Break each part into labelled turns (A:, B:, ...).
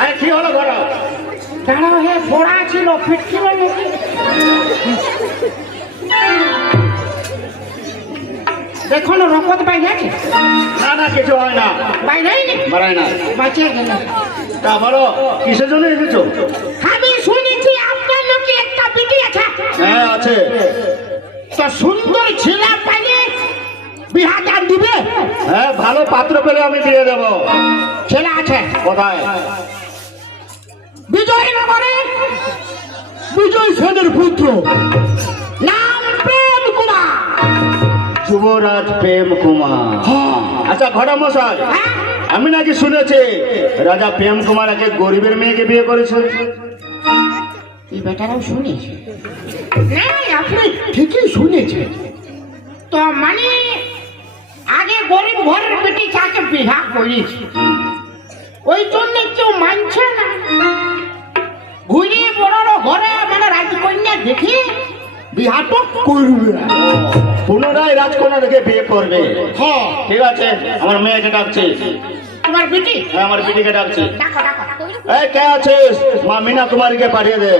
A: আরে কি হলো ঘটো
B: দাঁড়াও হে ফোড়া ছিল ফিটছিল নাকি দেখুন রকত পাই গেছে
A: না না কিছু হয় না।
B: পাই নাই
A: মারাই না।
B: বাঁচিয়ে গেল।
A: তা বলো কিসের জন্য এসেছ?
B: আমি শুনেছি আপনার লোকে একটা বিটি আছে।
A: হ্যাঁ আছে।
B: তো সুন্দর ছেলে বিহাটা দিবে?
A: হ্যাঁ ভালো পাত্র পেলে আমি দিয়ে দেবো
B: ছেলে আছে।
A: কোথায়?
B: বিজয়নগরে। বিজয় সেনের পুত্র। নাম প্রেম কুমার।
A: যুবরাজ প্রেম কুমার। আচ্ছা ঘটা মশাই
B: হ্যাঁ?
A: আমি নাকি শুনেছি রাজা প্রেম কুমার একে গরিবের মেয়েকে বিয়ে করেছে?
B: এই বেটারাও শুনেছে। না আপনি ঠিকই শুনেছেন। তো মানে গরিব ঘরের বেটি তাকে বিহা করেছে ওই জন্য কেউ মানছে না। ঘুরে বড় ঘরে মানে রাজকন্যা দেখে বিহাটা করবে।
A: পুনরায় রাজকন্যা দেখে বিয়ে করবে।
B: হ্যাঁ।
A: ঠিক আছে আমার মেয়েকে ডাকছি।
B: তোমার বেটি?
A: হ্যাঁ, আমার বিটিকে ডাকছি।
B: ডাকো ডাকো।
A: এই কে আছিস? মা মিনা কুমারীকে পাঠিয়ে দে।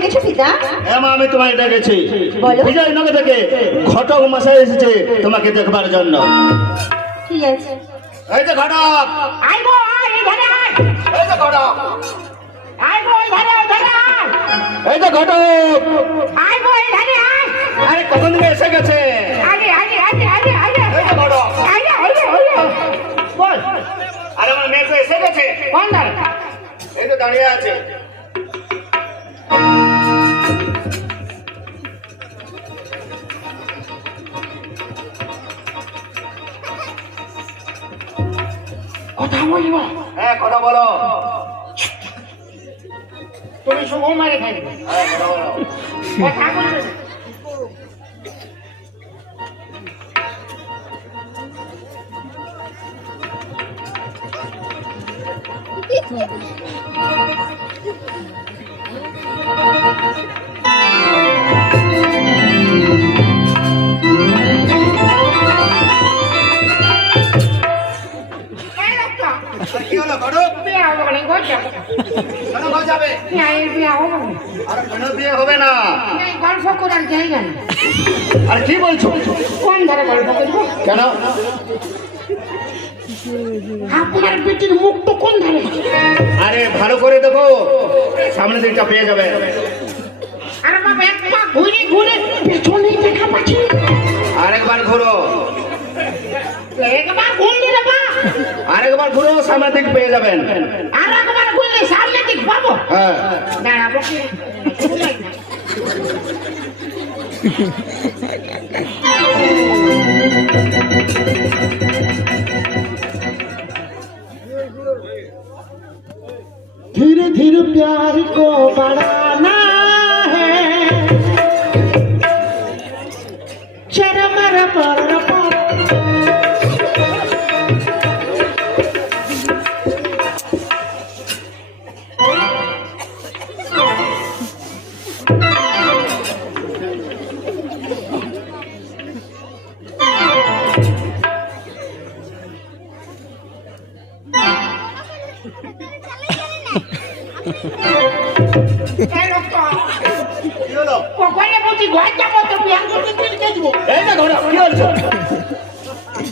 C: ডেকেছো পিতা
A: হ্যাঁ মা আমি তোমায় ডেকেছি। বিজয়নগর থেকে ঘটক মশাই এসেছে তোমাকে দেখবার জন্য।
C: ঠিক আছে।
A: এই যে ঘটক।
B: আয় গো আয় এই আয়।
A: এই যে ঘটক।
B: আয় গো এই ঘরে আয়।
A: এই যে ঘটক।
B: আয় গো এই আয়।
A: আরে কখন থেকে এসে গেছে?
B: আগে আগে আগে আগে আগে।
A: এই যে ঘটক।
B: আগে আগে আগে। বল।
A: আরে আমার মেয়ে তো এসে গেছে।
B: কোন
A: এই তো দাঁড়িয়ে আছে। হ্যাঁ কথা বলো
B: তুমি শুভ মারে খাইবে
A: হ্যাঁ, কথা
B: বিয়ে হবে।
A: আরে কেন বিয়ে হবে না
B: গল্প করার জায়গা না।
A: আরে কি বলছো
B: কোন ধারে গল্প করব?
A: কেন
B: আপনার বেটির মুখ তো কোন ধারে
A: আরে ভালো করে দেখো সামনে দিকটা পেয়ে যাবে
B: আরে বাবা এক পা ঘুরে ঘুরে পেছনেই দেখা পাচ্ছি
A: আরেকবার ঘুরো
B: একবার ঘুরলে
A: আরেকবার ঘুরো সামনের দিক পেয়ে যাবেন
B: আর একবার ঘুরলে সামনে
A: হ্যাঁ
B: দাঁড়াবো কি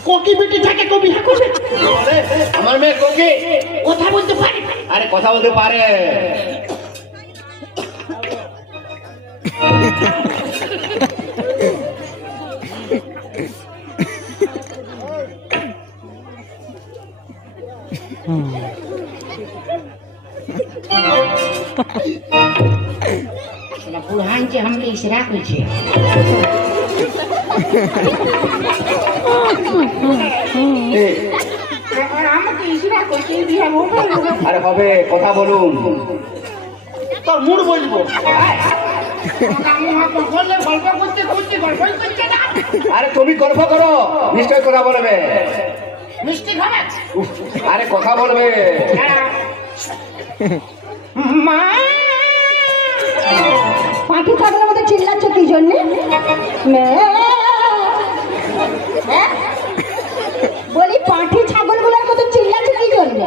B: কোকি বেটি থাকে কবি।
A: আমার মেয়ে কোকি
B: কথা বলতে পারে?
A: আরে কথা বলতে পারে। રાખું
B: আরে হবে
A: কথা বলুন।
B: তোর মুড বলব।
A: আরে তুমি গর্ব করো নিশ্চয় কথা বলবে। আরে কথা বলবে।
B: মা
C: পাখি ছাগলের মতো চিল্লাচ্ছ কি জন্য? হ্যাঁ? বলি পাঠি ছাগলগুলোর মতো চিল্লাচ্ছ কি জন্য?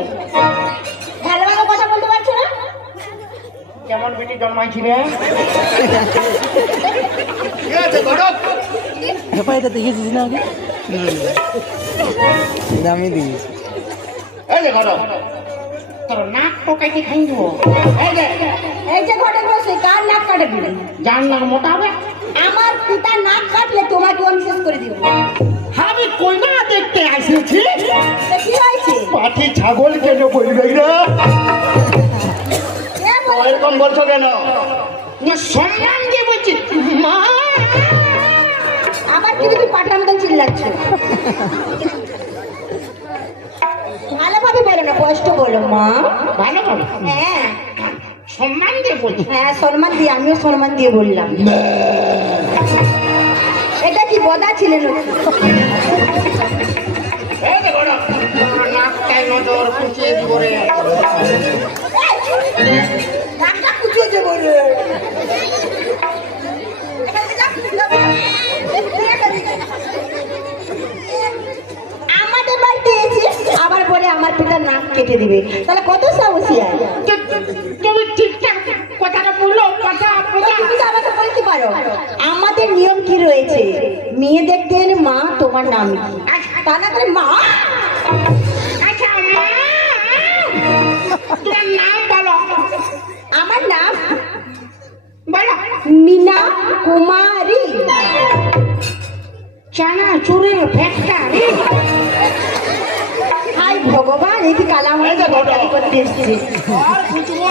C: ভালো ভালো কথা বলতে পারছ না?
B: কেমন বেটি জন্মাইছি রে?
A: ঠিক আছে ঘটক
D: এটা দেখেছিস না আগে। দামি দিয়েছি
A: এই যে ঘটক
B: তোর নাক টোকাইতে খাই দেবো।
A: এই যে
C: এই যে ঘটে কার নাক কাটবে
B: জান নাক মোটা হবে?
C: আমার পিতা নাক কাটলে তোমাকে আমি শেষ করে দিব।
B: আমি কইনা দেখতে আসেছি?
C: কি হয়েছে?
A: পাঠি ছাগল কেন বলবে না? এরকম বলছো কেন?
B: না সম্মান দিয়ে বলছি। মা!
C: আবার কি তুমি পাঠার মতন চিল্লাচ্ছ? ভালোভাবে বলো না কষ্ট বলো মা।
B: ভালো ভালো
C: হ্যাঁ।
B: সম্মান দিয়ে বলছি
C: হ্যাঁ সম্মান দিয়ে আমিও সম্মান দিয়ে বললাম। এটা কি বদা ছিলেন
A: এই যে ঘটক
B: তোর নাকটাই নজর কুচিয়ে দিব রে।
C: নাকটা কুচিয়ে দেবো রে। আমাদের বাড়িতে এসে আবার বলে আমার পিতার নাক কেটে দিবে। তাহলে কত সাহসী আর
B: তু- তুমি ঠিকঠাক কথাটা বলল কথা কথা
C: তুমি তো আমাকে বলতে পারো আমাদের নিয়ম কি রয়েছে মেয়ে দেখতে এলে মা তোমার নাম কি? তা না করে মা।
B: আচ্ছা তোমার নাম বলো।
C: আমার নাম?
B: বলো।
C: মিনা কুমারী।
B: চানা চুরের ফ্যাক্টরি
C: হাই ভগবান এই কালা করতে এসছে
B: আর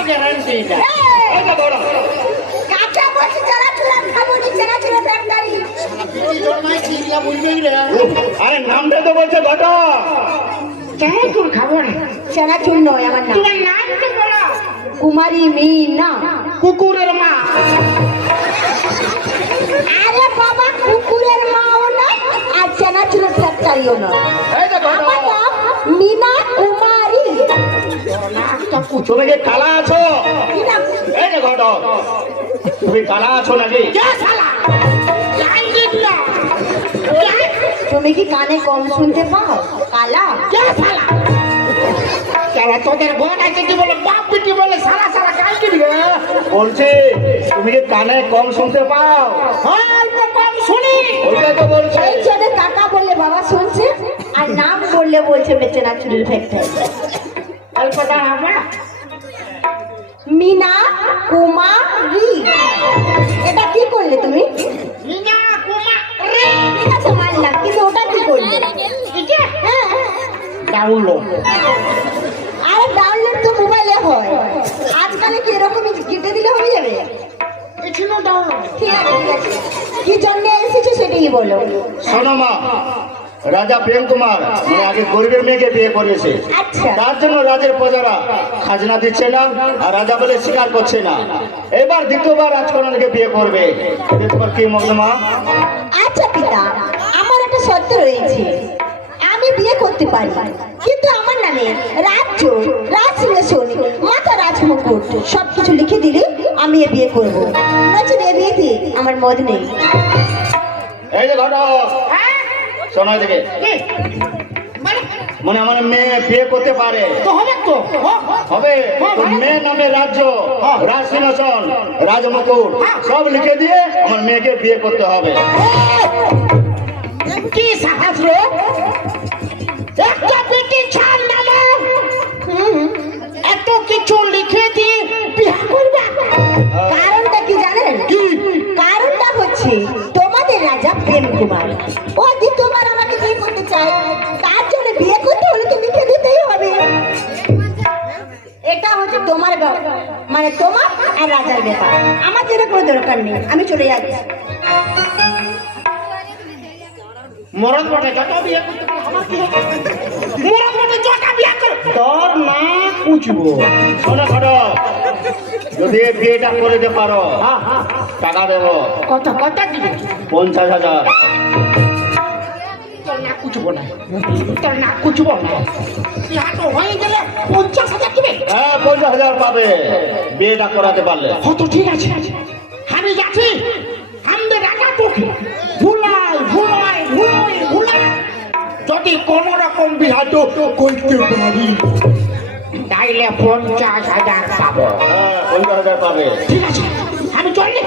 B: গ্যারান্টি এটা।
A: যে আরে নামটা তো বলছে ঘটক
B: চাই তোর খাব না।
C: চেনা চুল নয় আমার নাম।
B: তোমার নাম তো বলো?
C: কুমারী মিনা
B: কুকুরের মা।
C: আরে বাবা কুকুরের মাও না আর চেনা চুল ফ্যাক্টরিও না আমার নাম মিনা কুমারী।
B: নাকটা কুচু
A: কালা আছো? এই যে ঘটক তুমি আছো নাকি?
B: না।
C: তুমি কি কানে কম শুনতে পাও? কালা?
B: শালা? তোদের বোন আছে কি বলে বাপ বেটি বলে সারা সারা রে?
A: বলছি তুমি কি কানে কম শুনতে পাও?
B: অল্প কম শুনি।
A: ওইটা তো বলছে।
C: ছেলে কাকা বললে বাবা শুনছে আর নাম বললে বলছে চেনা চুলের ফ্যাক্টরি
B: অল্প দাঁড়াবে
C: মিনা কুমারী এটা কি করলে তুমি?
B: মিনা কুমা
C: ঠিক আছে মানলাম কিন্তু ওটা কি করলে? হ্যাঁ
B: ডাউনলোড
C: আরে ডাউনলোড তো মোবাইলে হয়। আজকালে কি এরকমই কেটে দিলে হয়ে যাবে?
B: এখানে ডাউনলোড
C: ঠিক আছে ঠিক আছে। কি জন্য এসেছ সেটাই বলো।
A: শোনো মা রাজা প্রেম কুমার মানে আগে গরিবের মেয়েকে বিয়ে করেছে।
C: আচ্ছা।
A: তার জন্য রাজের প্রজারা খাজনা দিচ্ছে না আর রাজা বলে স্বীকার করছে না। এবার দ্বিতীয়বার রাজকন্যাকে বিয়ে করবে। তোমার কি মগ্ন মা?
C: আচ্ছা পিতা আমার একটা শর্ত রয়েছে। আমি বিয়ে করতে পারি কিন্তু আমার নামে রাজ্য রাজসিংহাসন মাতা রাজমুকুট সবকিছু লিখে দিলে আমি এ বিয়ে করব। নচেত এ বিয়েতে আমার মত নেই।
A: এই যে ঘটক
B: হ্যাঁ।
A: শোনো
B: মানে
A: মানে আমার মেয়ে বিয়ে করতে পারে।
B: তো হবে তো। হ- হ-
A: হবে মেয়ে নামে রাজ্য রাজ সিংহাসন রাজমুকুট সব লিখে দিয়ে আমার মেয়েকে বিয়ে করতে হবে।
B: কি সাহস রে? একটা বেটি ছাড় নামে এত কিছু লিখে দিয়ে বিয়া করবা?
C: কারণটা কি জানেন? কারণটা হচ্ছে তোমাদের রাজা প্রেম কুমার ও হচ্ছে তোমার মানে তোমার আর রাজার ব্যাপার। আমার যেটা কোনো দরকার নেই আমি চলে যাচ্ছি।
B: মরদ বটে যত বিয়ে করতে আমার কি মরদ বটে যত বিয়ে করে। তোর না কুচবো
A: শোনো শোনো। যদি বিয়েটা করে দিতে পারো
B: হ্যাঁ হ্যাঁ
A: টাকা দেবো।
B: কত কত দিবে
A: পঞ্চাশ হাজার।
B: কুচবো না। তোর না কুচবো না। তো হয়ে গেলে পঞ্চাশ হাজার দিবে।
A: হ্যাঁ পঞ্চাশ হাজার পাবে। বিয়েটা করাতে পারলে।
B: কত ঠিক আছে। আমি যাচ্ছি। আমাদের রাখা তোকে ভুলাই ভুলাই ভুলাই ভুলাই। যদি কোন রকম বিহাত করতে পারি তাইলে পঞ্চাশ হাজার পাবো।
A: হ্যাঁ পঞ্চাশ হাজার পাবে।
B: ঠিক আছে। আমি চললে।